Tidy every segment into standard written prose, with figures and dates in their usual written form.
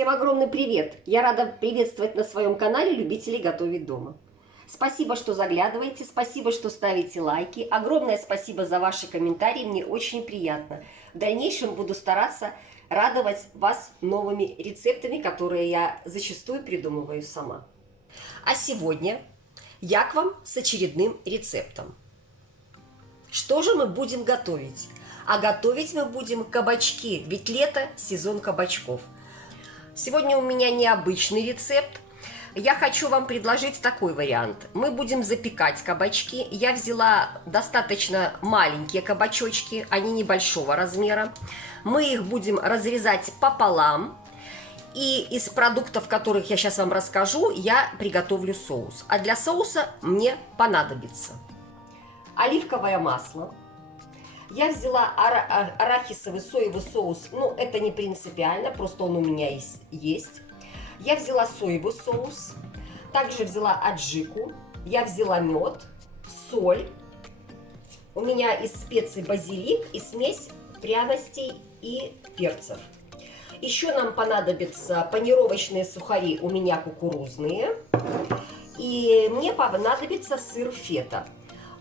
Всем огромный привет! Я рада приветствовать на своем канале любителей готовить дома. Спасибо, что заглядываете, спасибо, что ставите лайки. Огромное спасибо за ваши комментарии, мне очень приятно. В дальнейшем буду стараться радовать вас новыми рецептами, которые я зачастую придумываю сама. А сегодня я к вам с очередным рецептом. Что же мы будем готовить? А готовить мы будем кабачки, ведь лето – сезон кабачков. Сегодня у меня необычный рецепт. Я хочу вам предложить такой вариант. Мы будем запекать кабачки. Я взяла достаточно маленькие кабачочки, они небольшого размера. Мы их будем разрезать пополам. И из продуктов, которых я сейчас вам расскажу, я приготовлю соус. А для соуса мне понадобится оливковое масло. Я взяла арахисовый соевый соус, но это не принципиально, просто он у меня есть. Я взяла соевый соус, также взяла аджику, я взяла мед, соль. У меня из специй базилик и смесь пряностей и перцев. Еще нам понадобятся панировочные сухари, у меня кукурузные. И мне понадобится сыр фета.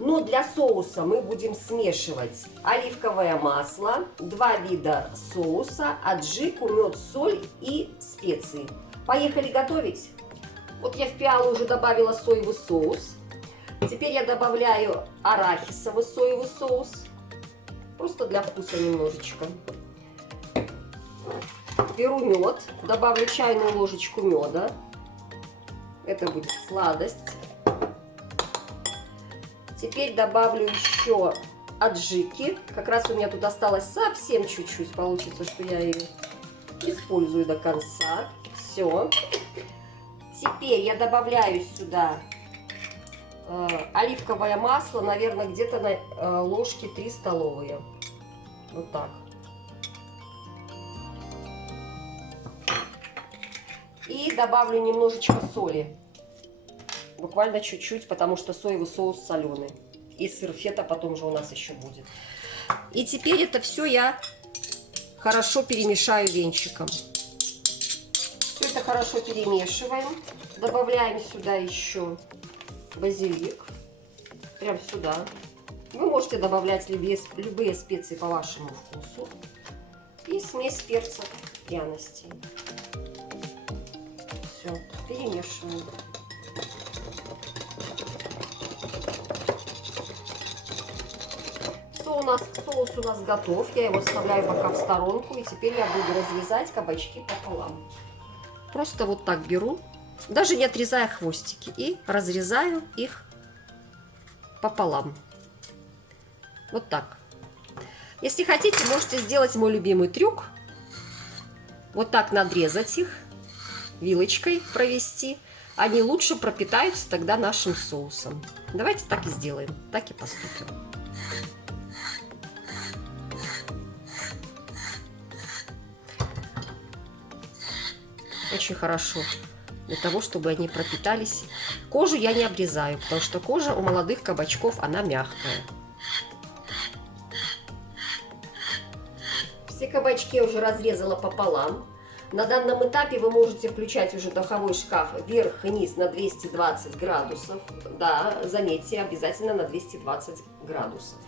Но для соуса мы будем смешивать оливковое масло, 2 вида соуса, аджику, мед, соль и специи. Поехали готовить. Вот я в пиалу уже добавила соевый соус. Теперь я добавляю арахисовый соевый соус. Просто для вкуса немножечко. Беру мед, добавлю чайную ложечку меда. Это будет сладость. Теперь добавлю еще аджики. Как раз у меня тут осталось совсем чуть-чуть. Получится, что я ее использую до конца. Все. Теперь я добавляю сюда оливковое масло. Наверное, где-то на ложке 3 столовые. Вот так. И добавлю немножечко соли. Буквально чуть-чуть, потому что соевый соус соленый. И сыр фета потом же у нас еще будет. И теперь это все я хорошо перемешаю венчиком. Все это хорошо перемешиваем. Добавляем сюда еще базилик. Прям сюда. Вы можете добавлять любые специи по вашему вкусу. И смесь перцев, пряностей. Все, перемешиваем. Соус у нас готов. Я его оставляю пока в сторонку. И теперь я буду разрезать кабачки пополам. Просто вот так беру, даже не отрезая хвостики, и разрезаю их пополам. Вот так. Если хотите, можете сделать мой любимый трюк. Вот так надрезать их, вилочкой провести. Они лучше пропитаются тогда нашим соусом. Давайте так и сделаем, так и поступим. Очень хорошо для того, чтобы они пропитались. Кожу я не обрезаю, потому что кожа у молодых кабачков, она мягкая. Все кабачки я уже разрезала пополам. На данном этапе вы можете включать уже духовой шкаф вверх и низ на 220 градусов. Да, заметьте, обязательно на 220 градусов.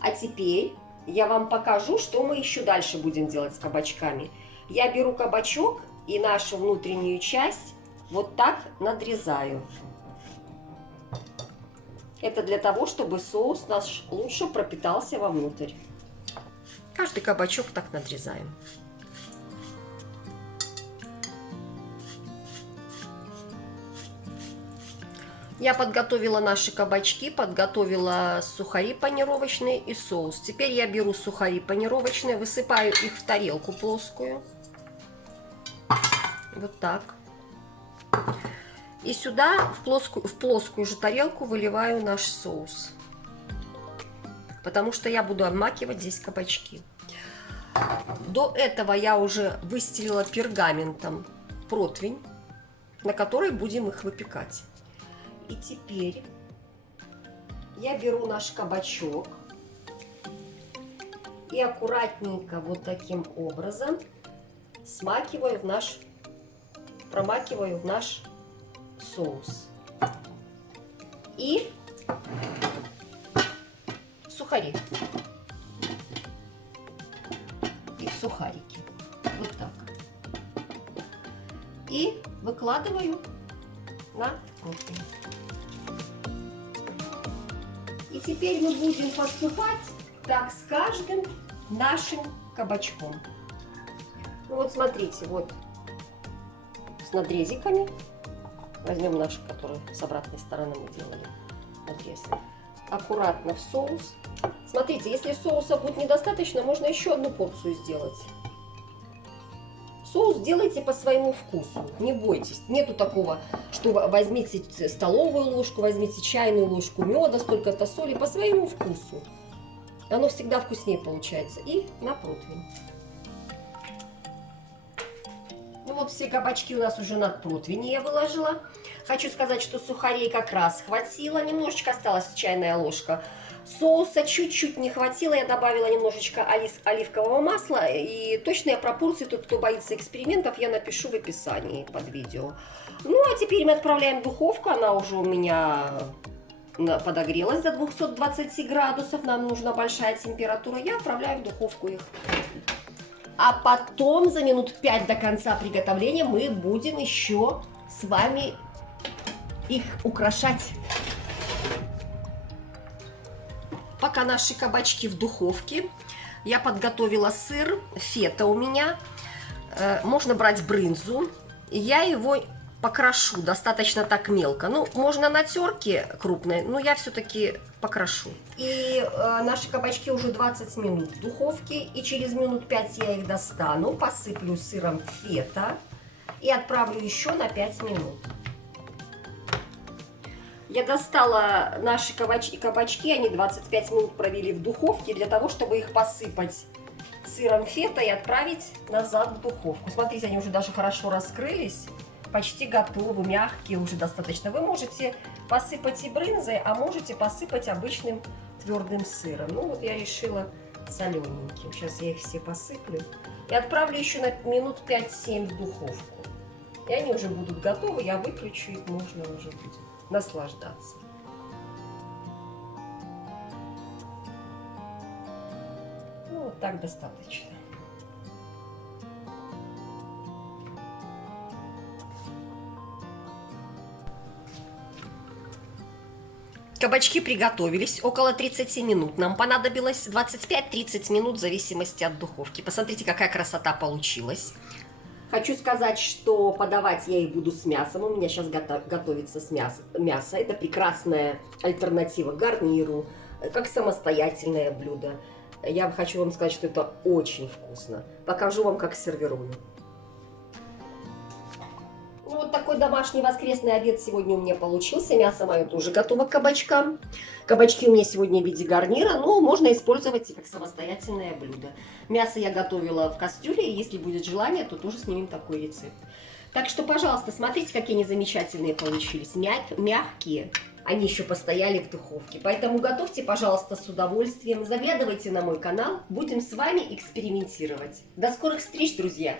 А теперь я вам покажу, что мы еще дальше будем делать с кабачками. Я беру кабачок и нашу внутреннюю часть вот так надрезаю. Это для того, чтобы соус наш лучше пропитался вовнутрь. Каждый кабачок так надрезаем. Я подготовила наши кабачки, подготовила сухари панировочные и соус. Теперь я беру сухари панировочные, высыпаю их в тарелку плоскую. Вот так. И сюда в плоскую же тарелку выливаю наш соус. Потому что я буду обмакивать здесь кабачки. До этого я уже выстелила пергаментом противень, на который будем их выпекать. И теперь я беру наш кабачок и аккуратненько вот таким образом смакиваю в наш, промакиваю в наш соус. И сухари. И в сухарики. Вот так. И выкладываю на противень. И теперь мы будем поступать так с каждым нашим кабачком. Ну вот смотрите, вот с надрезиками. Возьмем наш, который с обратной стороны мы делали надрез. Аккуратно в соус. Смотрите, если соуса будет недостаточно, можно еще одну порцию сделать. Соус делайте по своему вкусу, не бойтесь. Нету такого, что возьмите столовую ложку, возьмите чайную ложку меда, столько-то соли, по своему вкусу. Оно всегда вкуснее получается. И на противень. Ну вот все кабачки у нас уже на противне я выложила. Хочу сказать, что сухарей как раз хватило, немножечко осталась чайная ложка. Соуса чуть-чуть не хватило, я добавила немножечко оливкового масла. И точные пропорции, тот, кто боится экспериментов, я напишу в описании под видео. Ну а теперь мы отправляем в духовку, она уже у меня подогрелась до 220 градусов, нам нужна большая температура, я отправляю в духовку их. А потом за минут 5 до конца приготовления мы будем еще с вами их украшать. Пока наши кабачки в духовке, я подготовила сыр, фета у меня. Можно брать брынзу. Я его покрошу достаточно так мелко. Ну, можно на терке крупной, но я все-таки покрошу. И наши кабачки уже 20 минут в духовке. И через минут 5 я их достану, посыплю сыром фета и отправлю еще на 5 минут. Я достала наши кабачки, они 25 минут провели в духовке, для того, чтобы их посыпать сыром фета и отправить назад в духовку. Смотрите, они уже даже хорошо раскрылись, почти готовы, мягкие уже достаточно. Вы можете посыпать и брынзой, а можете посыпать обычным твердым сыром. Ну вот я решила солененьким. Сейчас я их все посыплю и отправлю еще на минут 5-7 в духовку. И они уже будут готовы, я выключу их, можно уже будет наслаждаться. Ну, вот так достаточно. Кабачки приготовились около 30 минут. Нам понадобилось 25-30 минут в зависимости от духовки. Посмотрите, какая красота получилась. Хочу сказать, что подавать я их буду с мясом. У меня сейчас готовится с мясо. Это прекрасная альтернатива гарниру, как самостоятельное блюдо. Я хочу вам сказать, что это очень вкусно. Покажу вам, как сервирую. Ну, вот такой домашний воскресный обед сегодня у меня получился. Мясо мое тоже готово к кабачкам. Кабачки у меня сегодня в виде гарнира, но можно использовать и как самостоятельное блюдо. Мясо я готовила в кастрюле, и если будет желание, то тоже снимем такой рецепт. Так что, пожалуйста, смотрите, какие они замечательные получились. Мягкие, они еще постояли в духовке. Поэтому готовьте, пожалуйста, с удовольствием. Заглядывайте на мой канал, будем с вами экспериментировать. До скорых встреч, друзья!